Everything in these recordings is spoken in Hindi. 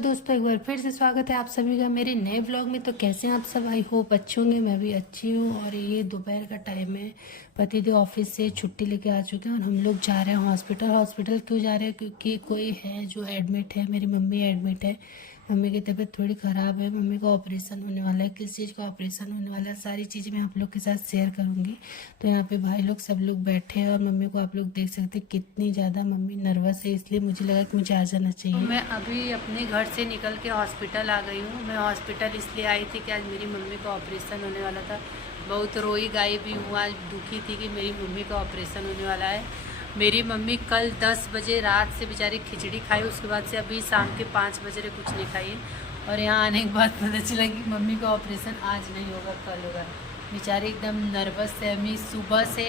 दोस्तों, एक बार फिर से स्वागत है आप सभी का मेरे नए व्लॉग में। तो कैसे हैं आप सब? आई होप अच्छे होंगे। मैं भी अच्छी हूँ। और ये दोपहर का टाइम है। पतिदेव ऑफिस से छुट्टी लेके आ चुके हैं और हम लोग जा रहे हैं हॉस्पिटल। हॉस्पिटल क्यों जा रहे हैं? क्योंकि कोई है जो एडमिट है। मेरी मम्मी एडमिट है। मम्मी की तबीयत थोड़ी ख़राब है। मम्मी का ऑपरेशन होने वाला है। किस चीज़ का ऑपरेशन होने वाला है, सारी चीज़ें मैं आप लोग के साथ शेयर करूँगी। तो यहाँ पे भाई लोग सब लोग बैठे हैं और मम्मी को आप लोग देख सकते हैं कितनी ज़्यादा मम्मी नर्वस है। इसलिए मुझे लगा कि मुझे आ जाना चाहिए। तो मैं अभी अपने घर से निकल के हॉस्पिटल आ गई हूँ। मैं हॉस्पिटल इसलिए आई थी कि आज मेरी मम्मी का ऑपरेशन होने वाला था। बहुत रोई गाई भी हूँ, आज दुखी थी कि मेरी मम्मी का ऑपरेशन होने वाला है। मेरी मम्मी कल 10 बजे रात से बेचारी खिचड़ी खाई, उसके बाद से अभी शाम के 5 बजे कुछ नहीं खाई। और यहाँ आने के बाद पता चला कि मम्मी का ऑपरेशन आज नहीं होगा, कल होगा। बेचारी एकदम नर्वस है। अम्मी सुबह से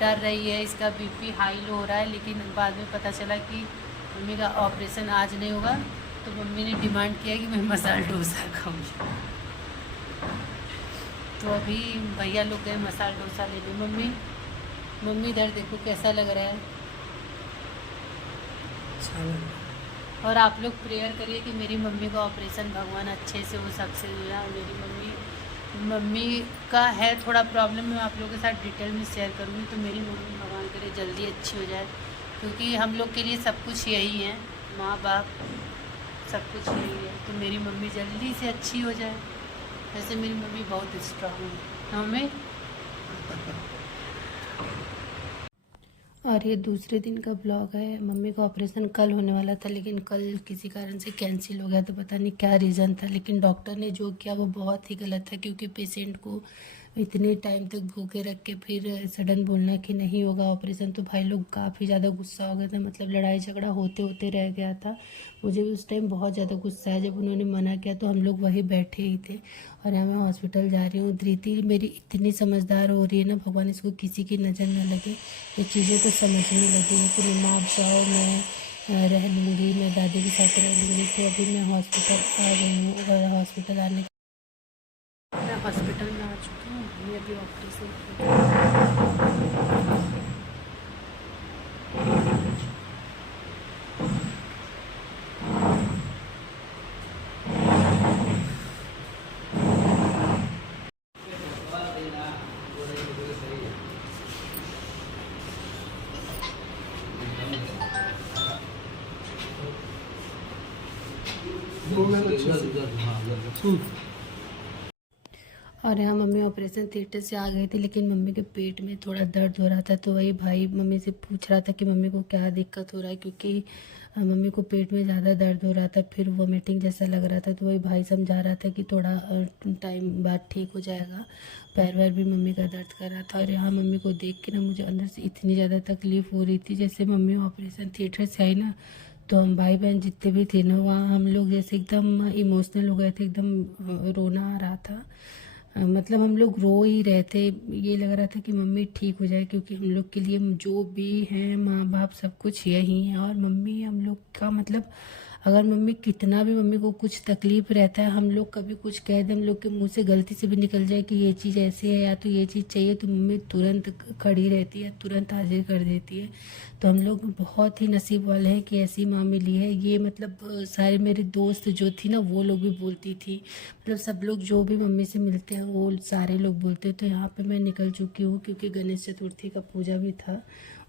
डर रही है, इसका बीपी हाई लो हो रहा है। लेकिन बाद में पता चला कि मम्मी का ऑपरेशन आज नहीं होगा। तो मम्मी ने डिमांड किया कि मैं मसाला डोसा खाऊंगी। तो अभी भैया लोग गए मसाला डोसा लेने। मम्मी इधर देखो कैसा लग रहा है। अच्छा लग रहा है। और आप लोग प्रेयर करिए कि मेरी मम्मी का ऑपरेशन भगवान अच्छे से वो सक्सेस हो जाए। मेरी मम्मी का है थोड़ा प्रॉब्लम, मैं आप लोगों के साथ डिटेल में शेयर करूँगी। तो मेरी मम्मी भगवान करे जल्दी अच्छी हो जाए, क्योंकि हम लोग के लिए सब कुछ यही है, माँ बाप सब कुछ यही है। तो मेरी मम्मी जल्दी से अच्छी हो जाए। वैसे मेरी मम्मी बहुत स्ट्रांग है। मम्मी और ये दूसरे दिन का ब्लॉग है। मम्मी का ऑपरेशन कल होने वाला था, लेकिन कल किसी कारण से कैंसिल हो गया। तो पता नहीं क्या रीज़न था, लेकिन डॉक्टर ने जो किया वो बहुत ही गलत था। क्योंकि पेशेंट को इतने टाइम तक भूखे रख के फिर सडन बोलना कि नहीं होगा ऑपरेशन, तो भाई लोग काफ़ी ज़्यादा गुस्सा हो गए थे। मतलब लड़ाई झगड़ा होते होते रह गया था। मुझे भी उस टाइम बहुत ज़्यादा गुस्सा है। जब उन्होंने मना किया तो हम लोग वहीं बैठे ही थे। और यहाँ मैं हॉस्पिटल जा रही हूँ। धृति मेरी इतनी समझदार हो रही है ना, भगवान इसको किसी की नज़र न लगे। ये चीज़ें तो समझने लगी है कि मम्मा आप जाओ, मैं रह लूँगी, मैं दादी के साथ रह लूँगी। तो अभी मैं हॉस्पिटल आ गई हूँ। और हॉस्पिटल आने मैं हॉस्पिटल में आ चुकी हूँ। ये अभी ऑपरेशन और यहाँ मम्मी ऑपरेशन थिएटर से आ गई थी, लेकिन मम्मी के पेट में थोड़ा दर्द हो रहा था। तो वही भाई मम्मी से पूछ रहा था कि मम्मी को क्या दिक्कत हो रहा है, क्योंकि मम्मी को पेट में ज़्यादा दर्द हो रहा था, फिर वोमिटिंग जैसा लग रहा था। तो वही भाई समझा रहा था कि थोड़ा टाइम बाद ठीक हो जाएगा। पैर वैर भी मम्मी का दर्द कर रहा था। और यहाँ मम्मी को देख के ना मुझे अंदर से इतनी ज़्यादा तकलीफ़ हो रही थी। जैसे मम्मी ऑपरेशन थिएटर से आई ना, तो हम भाई बहन जितने भी थे ना, वहाँ हम लोग जैसे एकदम इमोशनल हो गए थे। एकदम रोना आ रहा था। मतलब हम लोग रो ही रहे थे। ये लग रहा था कि मम्मी ठीक हो जाए, क्योंकि हम लोग के लिए जो भी हैं माँ बाप सब कुछ यही है। और मम्मी हम लोग का मतलब, अगर मम्मी कितना भी मम्मी को कुछ तकलीफ रहता है, हम लोग कभी कुछ कह दें, हम लोग के मुंह से गलती से भी निकल जाए कि ये चीज़ ऐसी है या तो ये चीज़ चाहिए, तो मम्मी तुरंत खड़ी रहती है, तुरंत हाजिर कर देती है। तो हम लोग बहुत ही नसीब वाले हैं कि ऐसी माँ मिली है। ये मतलब सारे मेरे दोस्त जो थी ना, वो लोग भी बोलती थी। मतलब सब लोग जो भी मम्मी से मिलते हैं वो सारे लोग बोलते हैं। तो यहाँ पे मैं निकल चुकी हूँ, क्योंकि गणेश चतुर्थी का पूजा भी था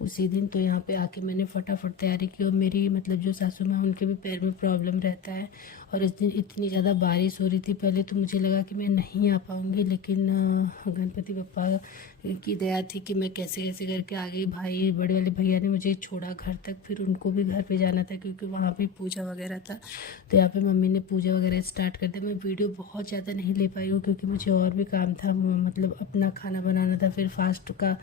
उसी दिन। तो यहाँ पे आके मैंने फटाफट तैयारी की। और मेरी मतलब जो सासू माँ, उनके भी पैर में प्रॉब्लम रहता है। और इस दिन इतनी ज़्यादा बारिश हो रही थी। पहले तो मुझे लगा कि मैं नहीं आ पाऊँगी, लेकिन गणपति बप्पा की दया थी कि मैं कैसे कैसे करके आ गई। भाई बड़े वाले भैया ने मुझे छोड़ा घर तक, फिर उनको भी घर पे जाना था, क्योंकि वहाँ भी पूजा वगैरह था। तो यहाँ पे मम्मी ने पूजा वगैरह स्टार्ट कर दिया। मैं वीडियो बहुत ज़्यादा नहीं ले पाई हूँ, क्योंकि मुझे और भी काम था। मतलब अपना खाना बनाना था, फिर फास्ट का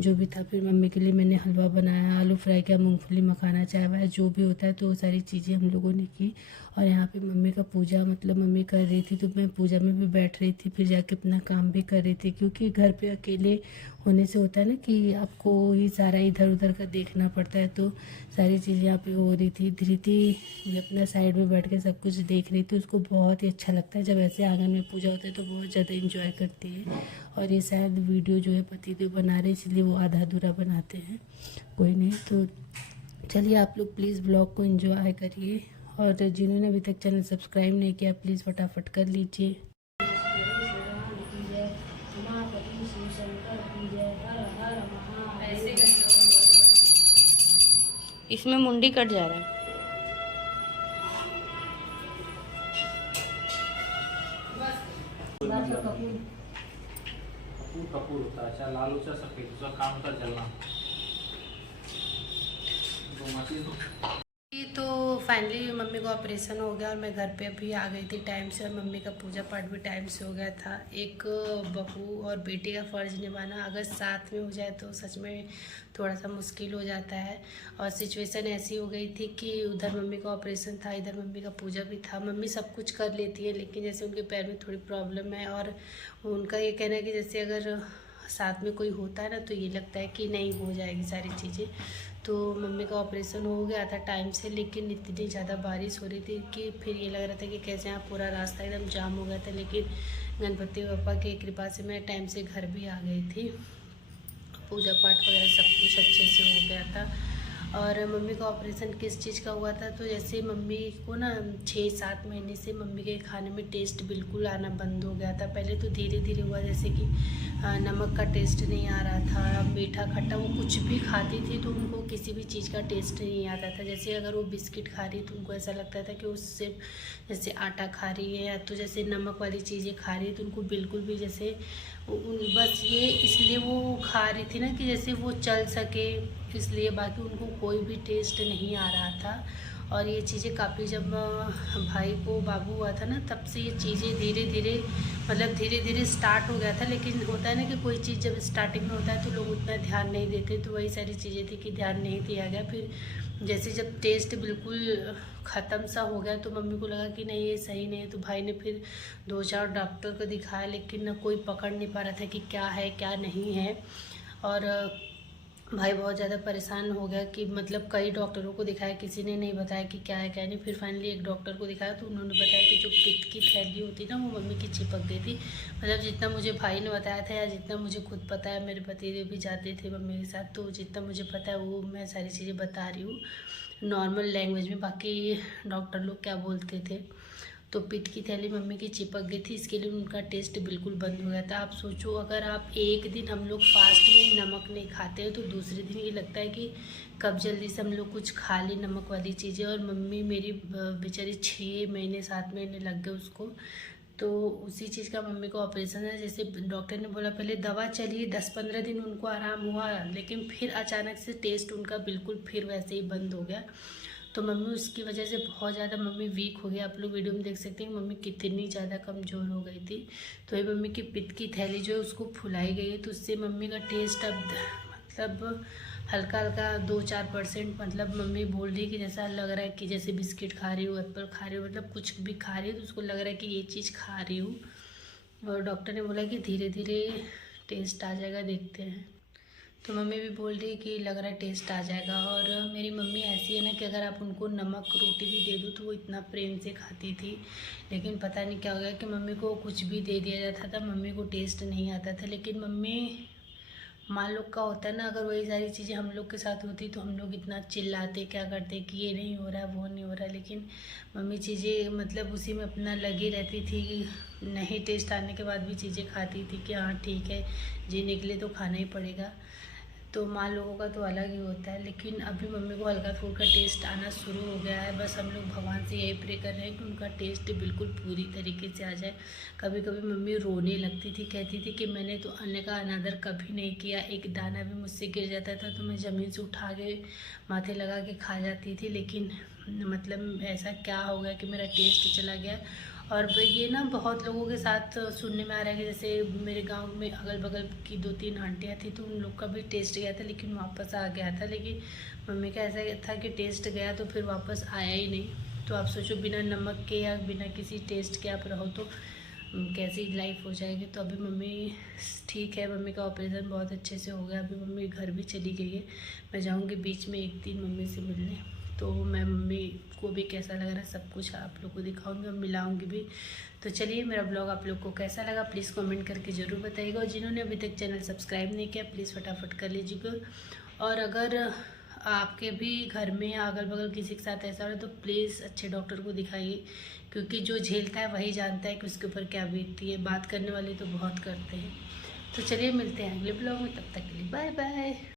जो भी था। फिर मम्मी के लिए मैंने हलवा बनाया, आलू फ्राई किया, मूंगफली मखाना, चाय वाय जो भी होता है, तो वो सारी चीज़ें हम लोगों ने की। और यहाँ पे मम्मी का पूजा मतलब मम्मी कर रही थी, तो मैं पूजा में भी बैठ रही थी, फिर जाके अपना काम भी कर रही थी। क्योंकि घर पे अकेले होने से होता है ना कि आपको ही सारा इधर उधर का देखना पड़ता है। तो सारी चीज़ें यहाँ पे हो रही थी। धृति भी अपना साइड में बैठ के सब कुछ देख रही थी। उसको बहुत ही अच्छा लगता है जब ऐसे आंगन में पूजा होता है, तो बहुत ज़्यादा इंजॉय करती है। और ये शायद वीडियो जो है पतिदेव बना रहे, इसलिए वो आधा अधूरा बनाते हैं। कोई नहीं, तो चलिए आप लोग प्लीज़ ब्लॉग को एंजॉय करिए। और जिन्होंने अभी तक चैनल सब्सक्राइब नहीं किया प्लीज़ फटाफट कर लीजिए। इसमें मुंडी कट जा रहा है। कपूर होता है, अच्छा लाल होता सफेद, उसका काम होता जलना। तो फाइनली मम्मी को ऑपरेशन हो गया और मैं घर पे अभी आ गई थी टाइम से, और मम्मी का पूजा पाठ भी टाइम से हो गया था। एक बहू और बेटी का फ़र्ज़ निभाना अगर साथ में हो जाए तो सच में थोड़ा सा मुश्किल हो जाता है। और सिचुएशन ऐसी हो गई थी कि उधर मम्मी का ऑपरेशन था, इधर मम्मी का पूजा भी था। मम्मी सब कुछ कर लेती है लेकिन जैसे उनके पैर में थोड़ी प्रॉब्लम है, और उनका ये कहना है कि जैसे अगर साथ में कोई होता है ना तो ये लगता है कि नहीं हो जाएगी सारी चीज़ें। तो मम्मी का ऑपरेशन हो गया था टाइम से, लेकिन इतनी ज़्यादा बारिश हो रही थी कि फिर ये लग रहा था कि कैसे यहाँ पूरा रास्ता एकदम जाम हो गया था। लेकिन गणपति बप्पा की कृपा से मैं टाइम से घर भी आ गई थी। पूजा पाठ वगैरह सब कुछ अच्छे से हो गया था। और मम्मी का ऑपरेशन किस चीज़ का हुआ था, तो जैसे मम्मी को ना 6-7 महीने से मम्मी के खाने में टेस्ट बिल्कुल आना बंद हो गया था। पहले तो धीरे धीरे हुआ, जैसे कि नमक का टेस्ट नहीं आ रहा था, मीठा खट्टा वो कुछ भी खाती थी तो उनको किसी भी चीज़ का टेस्ट नहीं आता था। जैसे अगर वो बिस्किट खा रही तो उनको ऐसा लगता था कि उससे जैसे आटा खा रही है, या तो जैसे नमक वाली चीज़ें खा रही है तो उनको बिल्कुल भी जैसे बस ये इसलिए वो खा रही थी ना कि जैसे वो चल सके, इसलिए बाकी उनको कोई भी टेस्ट नहीं आ रहा था। और ये चीज़ें काफ़ी जब भाई को बाबू हुआ था ना तब से ये चीज़ें धीरे धीरे मतलब धीरे धीरे स्टार्ट हो गया था। लेकिन होता है ना कि कोई चीज़ जब स्टार्टिंग में होता है तो लोग उतना ध्यान नहीं देते, तो वही सारी चीज़ें थी कि ध्यान नहीं दिया गया। फिर जैसे जब टेस्ट बिल्कुल ख़त्म सा हो गया तो मम्मी को लगा कि नहीं ये सही नहीं है, तो भाई ने फिर 2-4 डॉक्टर को दिखाया लेकिन ना कोई पकड़ नहीं पा रहा था कि क्या है क्या नहीं है। और भाई बहुत ज़्यादा परेशान हो गया कि मतलब कई डॉक्टरों को दिखाया, किसी ने नहीं बताया कि क्या है क्या नहीं। फिर फाइनली एक डॉक्टर को दिखाया तो उन्होंने बताया कि जो पित्त की थैली होती ना वो मम्मी की चिपक गई थी। मतलब जितना मुझे भाई ने बताया था या जितना मुझे खुद पता है, मेरे पतिदेव भी जाते थे मम्मी के साथ, तो जितना मुझे पता है वो मैं सारी चीज़ें बता रही हूँ नॉर्मल लैंग्वेज में। बाकी डॉक्टर लोग क्या बोलते थे, तो पित्त की थैली मम्मी की चिपक गई थी, इसके लिए उनका टेस्ट बिल्कुल बंद हो गया था। आप सोचो अगर आप एक दिन हम लोग फास्ट में नमक नहीं खाते हैं तो दूसरे दिन ये लगता है कि कब जल्दी से हम लोग कुछ खा ली नमक वाली चीज़ें। और मम्मी मेरी बेचारी 6 महीने 7 महीने लग गए उसको। तो उसी चीज़ का मम्मी को ऑपरेशन है। जैसे डॉक्टर ने बोला पहले दवा चली 10-15 दिन उनको आराम हुआ, लेकिन फिर अचानक से टेस्ट उनका बिल्कुल फिर वैसे ही बंद हो गया। तो मम्मी उसकी वजह से बहुत ज़्यादा मम्मी वीक हो गई। आप लोग वीडियो में देख सकते हैं मम्मी कितनी ज़्यादा कमज़ोर हो गई थी। तो ये मम्मी की पित्त की थैली जो है उसको फुलाई गई है, तो उससे मम्मी का टेस्ट अब मतलब हल्का हल्का 2-4% मतलब मम्मी बोल रही कि जैसा लग रहा है कि जैसे बिस्किट खा रही हूँ, एप्पल खा रही हूँ, मतलब कुछ भी खा रही हूँ तो उसको लग रहा है कि ये चीज़ खा रही हूँ। और डॉक्टर ने बोला कि धीरे धीरे टेस्ट आ जाएगा, देखते हैं। तो मम्मी भी बोल रही कि लग रहा है टेस्ट आ जाएगा। और मेरी मम्मी ऐसी है ना कि अगर आप उनको नमक रोटी भी दे दो तो वो इतना प्रेम से खाती थी। लेकिन पता नहीं क्या हो गया कि मम्मी को कुछ भी दे दिया जाता था, मम्मी को टेस्ट नहीं आता था। लेकिन मम्मी माँ लोग का होता है ना, अगर वही सारी चीज़ें हम लोग के साथ होती तो हम लोग इतना चिल्लाते क्या करते कि ये नहीं हो रहा वो नहीं हो रहा। लेकिन मम्मी चीज़ें मतलब उसी में अपना लगी रहती थी, नहीं टेस्ट आने के बाद भी चीज़ें खाती थी कि हाँ ठीक है जीने के लिए तो खाना ही पड़ेगा। तो माँ लोगों का तो अलग ही होता है। लेकिन अभी मम्मी को हल्का फुल्का टेस्ट आना शुरू हो गया है। बस हम लोग भगवान से यही प्रे कर रहे हैं कि उनका टेस्ट बिल्कुल पूरी तरीके से आ जाए। कभी कभी मम्मी रोने लगती थी, कहती थी कि मैंने तो अन्न का अनादर कभी नहीं किया, एक दाना भी मुझसे गिर जाता था तो मैं ज़मीन से उठा के माथे लगा के खा जाती थी। लेकिन मतलब ऐसा क्या हो गया कि मेरा टेस्ट चला गया। और ये ना बहुत लोगों के साथ सुनने में आ रहा है कि जैसे मेरे गांव में अगल बगल की 2-3 आंटियाँ थी तो उन लोग का भी टेस्ट गया था लेकिन वापस आ गया था। लेकिन मम्मी का ऐसा था कि टेस्ट गया तो फिर वापस आया ही नहीं। तो आप सोचो बिना नमक के या बिना किसी टेस्ट के आप रहो तो कैसी लाइफ हो जाएगी। तो अभी मम्मी ठीक है, मम्मी का ऑपरेशन बहुत अच्छे से हो गया। अभी मम्मी घर भी चली गई है, मैं जाऊँगी बीच में एक दिन मम्मी से मिलने। तो मैं मम्मी को भी कैसा लग रहा है सब कुछ आप लोग को दिखाऊंगी और मिलाऊंगी भी। तो चलिए मेरा ब्लॉग आप लोग को कैसा लगा प्लीज़ कमेंट करके ज़रूर बताइएगा। और जिन्होंने अभी तक चैनल सब्सक्राइब नहीं किया प्लीज़ फटाफट कर लीजिएगा। और अगर आपके भी घर में या अगल बगल किसी के साथ ऐसा हो तो प्लीज़ अच्छे डॉक्टर को दिखाइए, क्योंकि जो झेलता है वही जानता है कि उसके ऊपर क्या बीतती है। बात करने वाले तो बहुत करते हैं। तो चलिए मिलते हैं अगले ब्लॉग में, तब तक के लिए बाय बाय।